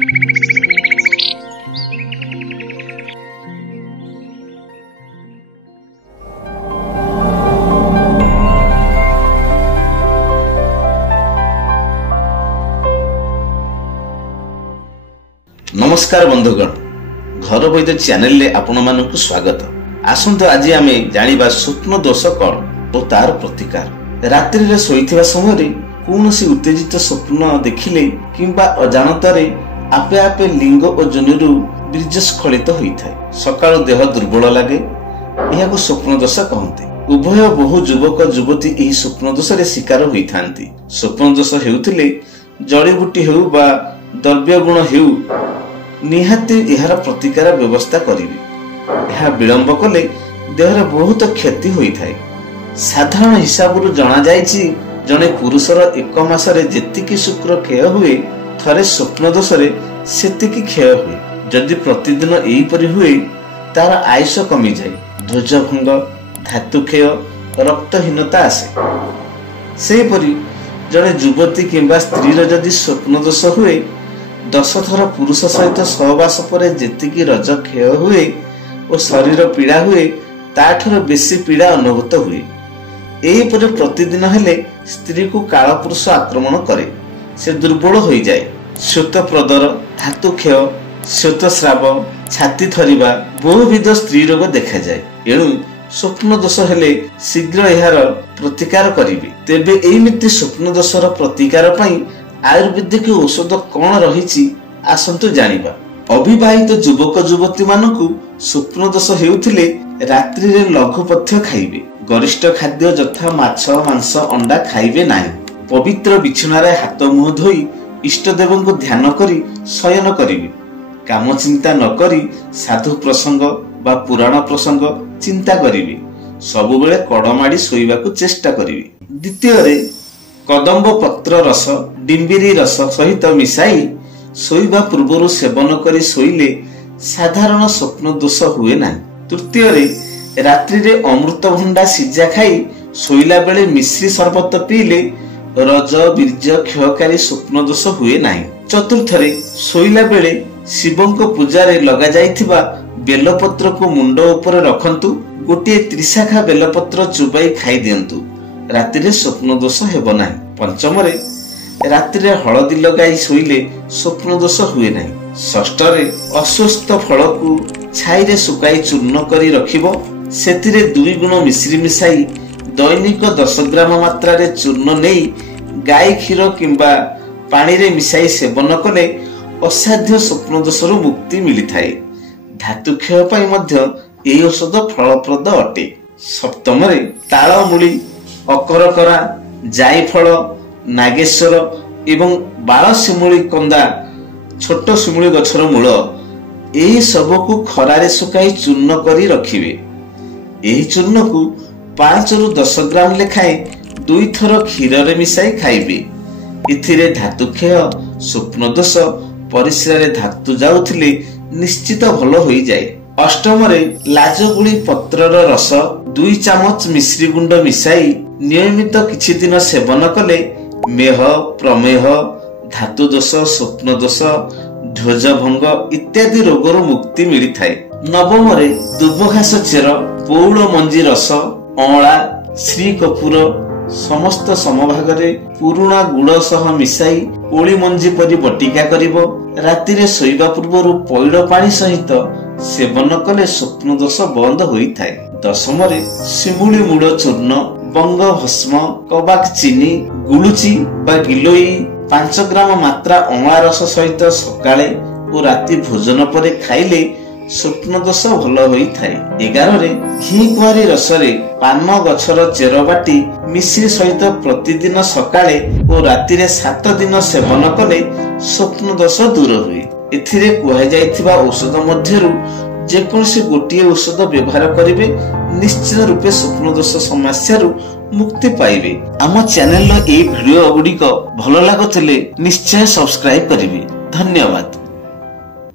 नमस्कार बंधुगण, घर वैद्य चैनल ले आपण मानक स्वागत। आसंतु आज आमे जानिबा स्वप्न दोष कौन और तार प्रतिकार। रात्रि रे सोईथिबा समय रे कोनोसी उत्तेजित स्वप्न देखिले किंबा अजाणतारे आपे आपे लिंग और जोनिरु बीर्जस्खलित होइथाय। सकाळ देह दुर्बल लागे, एहाको स्वप्न दोष कहते। उभय बहु युवक युवती एही स्वप्न दोष रे शिकार होइथांती। स्वप्न दोष हेउथिले जड़ीबूटी हेउ बा द्रव्य गुण हेउ निहाती एहार प्रतिकार व्यवस्था करिवे। एहा विलंब कले देहरे बहुत क्षति होइथाय। साधारण हिसाब रु जणा जायछि जने पुरुषर एक मासरे जेतिकी शुक्र क्षय हुए थरे स्वप्न दोष रे सेतिकी क्षय हुए। जदि प्रतिदिन एही परि हुए तार आयुष कमी जाय, ध्वज भंग, धातु क्षय, रक्तहीनता आसे। सेहि परि जने युवती किंबा स्त्रीर जदि स्वप्न दोष हुए 10 थर पुरुष सहित सहवास पर जेतिकी रज क्षय हुए और शरीर पीड़ा हुए ताठर बेसी पीड़ा अनुभूत हुए। एही परे प्रतिदिन हेले स्त्री को काल पुरुष आक्रमण करे, से दुर्बल हो जाए। श्वेत प्रदर, धातु क्षय, श्वेत स्राव, छाती थरिबा बहुविध स्त्री रोग देखा जाए। एणु स्वप्न दोष हेले शीघ्र एहार प्रतिकार करिवे। तेबे एमिति स्वप्न दोषर प्रतिकार पई आयुर्वेदिक औषध कौन रही आसंतु जानिबा। अविवाहित युवक युवती मानकु स्वप्न दोष हेउथिले रात्रि रे लघु पथ्य खाइबे। गरिष्ठ खाद्य यथा माछ, मांस, अंडा खाइबे नाही। पवित्र बिछुनारे हाथ मुह धोई इष्ट देवंकु ध्यान करी शयन करिबे। काम चिंता न करी साधु प्रसंग बा पुराण प्रसंग चिंता करिबे। सबु बेले कड़माडी सोइबाकु चेष्टा करिबे। द्वितीय रे कदम्ब पत्र रस, डिंबिरी रस सहित मिसाई सोइबा पूर्वरु सेवन करी सोइले साधारण स्वप्न दोष हुए नाही। तृतीय रे रात्रि रे अमृत भंडा सिजा खाई सोइला बेले मिश्री शरबत पीले रज बीर्ज क्षयकारी स्वप्न दोष हुए नाही। चतुर्थ रे सोइला बेले शिवंक पूजा रे लगा जाइथिबा बेलपत्र को मुंड ऊपर रखंतु। गोटे त्रिशाखा बेलपत्र चुबाई खाई दियंतु। रात्रि स्वप्न दोष हेब नाही। पंचम रे रात्रि हलदी लगाई सोइले स्वप्न दोष हुए नाही। षष्ठ रे अस्वस्थ फल को छाई रे सुकाई चूर्ण करी रखिबो। सेतिरे 2 गुण मिश्री मिसाई दैनिक 10 ग्राम मात्रा रे चूर्ण नेई गाय क्षीर किंबा पानी रे मिसाई सेवन कले असाध्य स्वप्न दोषरु मुक्ति मिलिथाय। धातु क्षय पई मध्य एई औषध फलप्रद अटे। सप्तम रे ताळमूली, अकरकरा, जायफल, नागेश्वर एवं बाल शिमुली कंदा, छोट शिमुली गछर मूल एही सब को खरारे सुकाई चूर्ण करी रखिबे। एही चूर्ण को 5 रु 10 ग्राम लेखाए 2 थर क्षीर रे मिसाई खाइबे। इथिरे धातु क्षय, स्वप्न दोष, परिस्रा रे धातु जाउथिले निश्चित भल होई जाए। अष्टम रे लाजगुड़ी पत्रर रस 2 चामच मिश्री गुंड मिसाई नियमित किछि दिन सेवन कले मेह, प्रमेह, धातु दोष, स्वप्न दोष, ध्वज भंग इत्यादि रोगर मुक्ति मिली थाए। नवम रे दुबघास चेर, पौड़ मंजी रस, अँला, श्री कपूर समस्त समभाग रे पुरुणा गुड़ सह मिसाई कोली मंजी परि बटिका करिवो। राति रे सोइबा पूर्वरु पैड़ पानी सहित सेवन कले स्वप्न दोष बंद होई थाए। दशम रे शिमुली मूल चूर्ण, बंग भस्म, कबाक चीनी, गुलुची बा गिलोई 5 ग्राम मात्रा अँला रस सहित सकाळे और राति भोजन परे खाइले स्वप्न दोष भल होई थाए। 11 रे घी कुआरी रस रे पान गछर चेर बाटी मिश्री सहित प्रतिदिन सकाळे और राति रे 7 दिन सेवन कले स्वप्न दोष दूर हुए। एथिरे कुहा जाइथिबा औषध मध्यरु जेकोसी गोटिए औषध व्यवहार करिवे निश्चित रूपे स्वप्न दोष समस्या मुक्ति पाइबे। आम चैनल ए वीडियो गुड़िक भल लागुथिले निश्चय सब्सक्राइब करिवे। धन्यवाद।